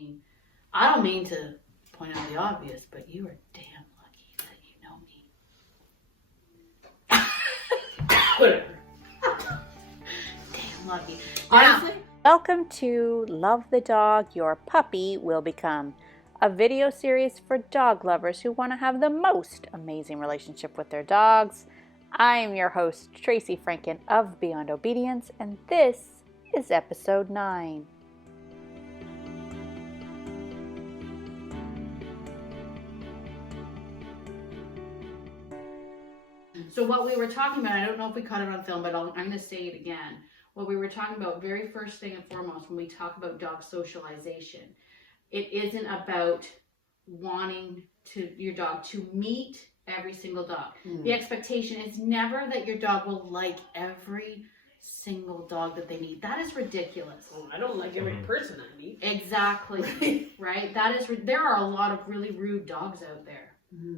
mean, I don't mean to point out the obvious, but you are damn lucky that you know me. Whatever. Damn lucky. Honestly, Welcome to Love the Dog Your Puppy Will Become, a video series for dog lovers who want to have the most amazing relationship with their dogs. I am your host, Tracy Franken of Beyond Obedience, and this is episode 9. So what we were talking about, I don't know if we caught it on film, but I'm going to say it again. What we were talking about, very first thing and foremost, when we talk about dog socialization, it isn't about wanting your dog to meet every single dog. The expectation is never that your dog will like every single dog that they meet. That is ridiculous. I don't like every person I meet. Exactly. Right? There are a lot of really rude dogs out there.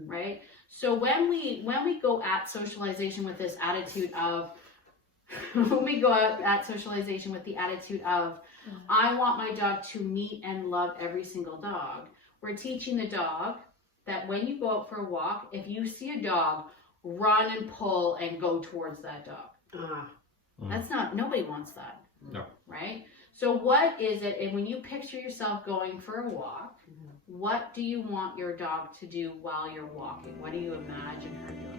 Right? So when we go at socialization with this attitude of, I want my dog to meet and love every single dog, we're teaching the dog that when you go out for a walk, if you see a dog, run and pull and go towards that dog. Nobody wants that. No. Right? So what is it, and when you picture yourself going for a walk, what do you want your dog to do while you're walking? What do you imagine her doing?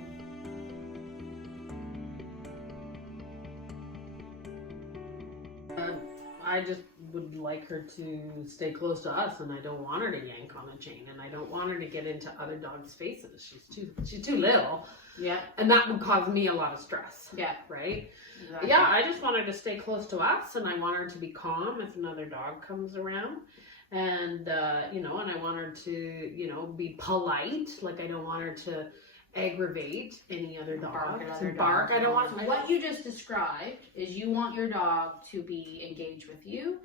I just would like her to stay close to us, and I don't want her to yank on a chain, and I don't want her to get into other dogs' faces. She's too little. Yeah. And that would cause me a lot of stress. Yeah. Right? Exactly. Yeah, I just want her to stay close to us, and I want her to be calm if another dog comes around. And, and I want her to, be polite. Like, I don't want her to aggravate any other dog. Bark. I don't want. What you just described is you want your dog to be engaged with you,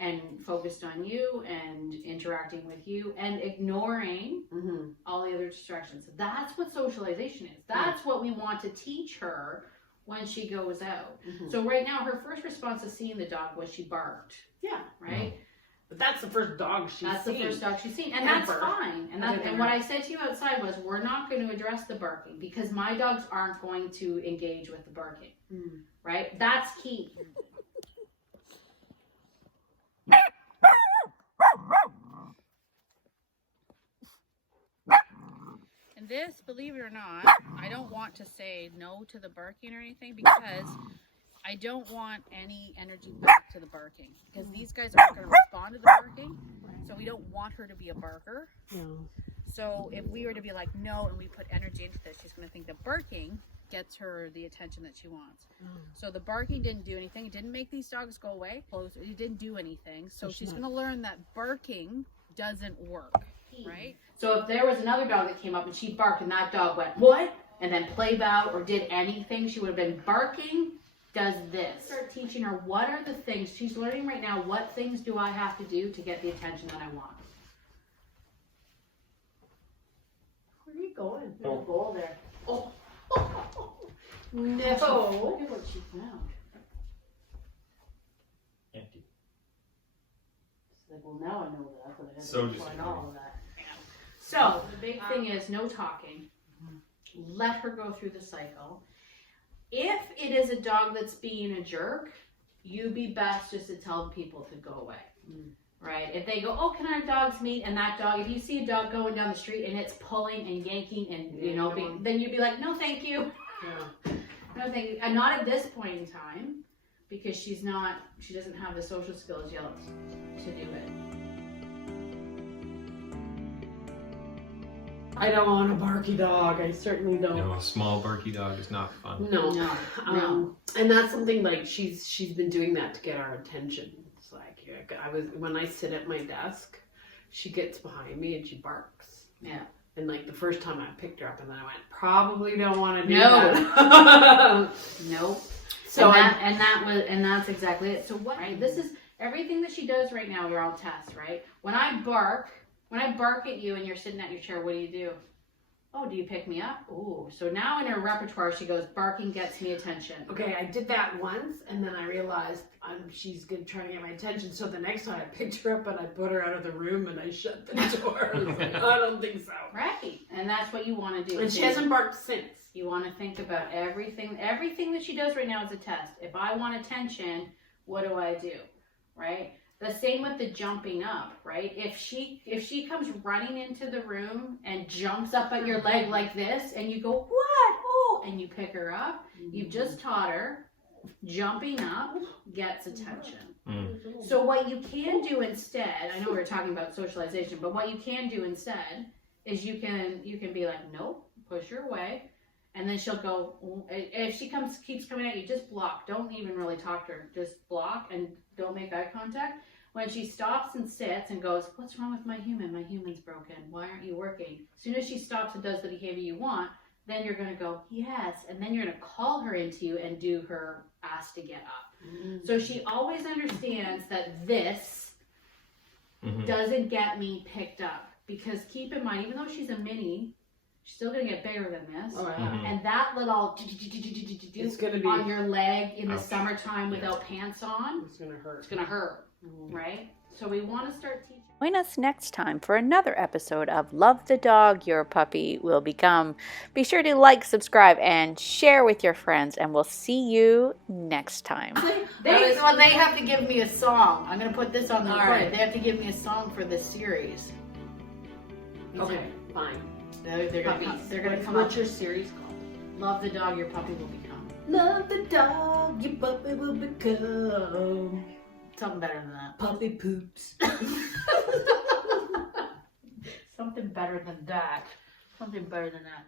and focused on you and interacting with you and ignoring all the other distractions. That's what socialization is. That's what we want to teach her when she goes out. So right now, her first response to seeing the dog was she barked. Yeah. Right. But that's the first dog she's seen. The first dog she's seen. And that's fine. And what I said to you outside was, we're not going to address the barking because my dogs aren't going to engage with the barking. Right? That's key. And this, believe it or not, I don't want to say no to the barking or anything because I don't want any energy back to the barking because these guys aren't going to respond to the barking. So we don't want her to be a barker. So if we were to be like, no, and we put energy into this, she's going to think that barking gets her the attention that she wants. So the barking didn't do anything. It didn't make these dogs go away. It didn't do anything. So she's going to learn that barking doesn't work. Right? So if there was another dog that came up and she barked and that dog went, what? And then played out or did anything, she would have been barking. Does this. Start teaching her what are the things she's learning right now. What things do I have to do to get the attention that I want? Where are you going? There's a bowl there. Oh. No. Look at what she found. Empty. It's like, well, now I know that, but I So didn't find all of that. So the big thing is no talking. Let her go through the cycle. If it is a dog that's being a jerk, you be best just to tell people to go away. Right? If they go, oh, can our dogs meet? And that dog, if you see a dog going down the street and it's pulling and yanking and, then you'd be like, no, thank you. No, thank you. And not at this point in time because she doesn't have the social skills yet to do it. I don't want a barky dog. I certainly don't. No, a small barky dog is not fun. No. And that's something like she's been doing that to get our attention. It's like when I sit at my desk, she gets behind me and she barks. Yeah. And like the first time I picked her up, and then I went, probably don't want to do that. Nope. So and that's exactly it. So what? Right? This is everything that she does right now. You're all tests, right? When I bark at you and you're sitting at your chair, what do you do? Oh, do you pick me up? Ooh. So now in her repertoire, she goes, barking gets me attention. Okay, I did that once, and then I realized she's trying to get my attention. So the next time I picked her up and I put her out of the room and I shut the door. I was like, I don't think so. Right. And that's what you want to do. And she hasn't barked since. You want to think about everything. Everything that she does right now is a test. If I want attention, what do I do? Right? The same with the jumping up, right? If she comes running into the room and jumps up at your leg like this, and you go, what? Oh, and you pick her up, you've just taught her jumping up gets attention. So what you can do instead, I know we were talking about socialization, but what you can do instead is you can be like, nope, push her away, and then she'll go. If she keeps coming at you, just block. Don't even really talk to her. Just block and don't make eye contact. When she stops and sits and goes, what's wrong with my human? My human's broken. Why aren't you working? As soon as she stops and does the behavior you want, then you're going to go, yes. And then you're going to call her into you and do her ask to get up. So she always understands that this doesn't get me picked up. Because keep in mind, even though she's a mini, she's still going to get bigger than this. Oh, yeah. And that little It's gonna be on your leg in the summertime without pants on, It's gonna hurt. it's going to hurt. Right? So we want to start teaching. Join us next time for another episode of Love the Dog Your Puppy Will Become. Be sure to like, subscribe, and share with your friends, and we'll see you next time. They have to give me a song. I'm going to put this on the recording. right. They have to give me a song for this series. Okay, fine. They're going to come What's up. your series called? Love the Dog Your Puppy Will Become. Love the dog your puppy will become. Something better than that. Puppy poops. Something better than that. Something better than that.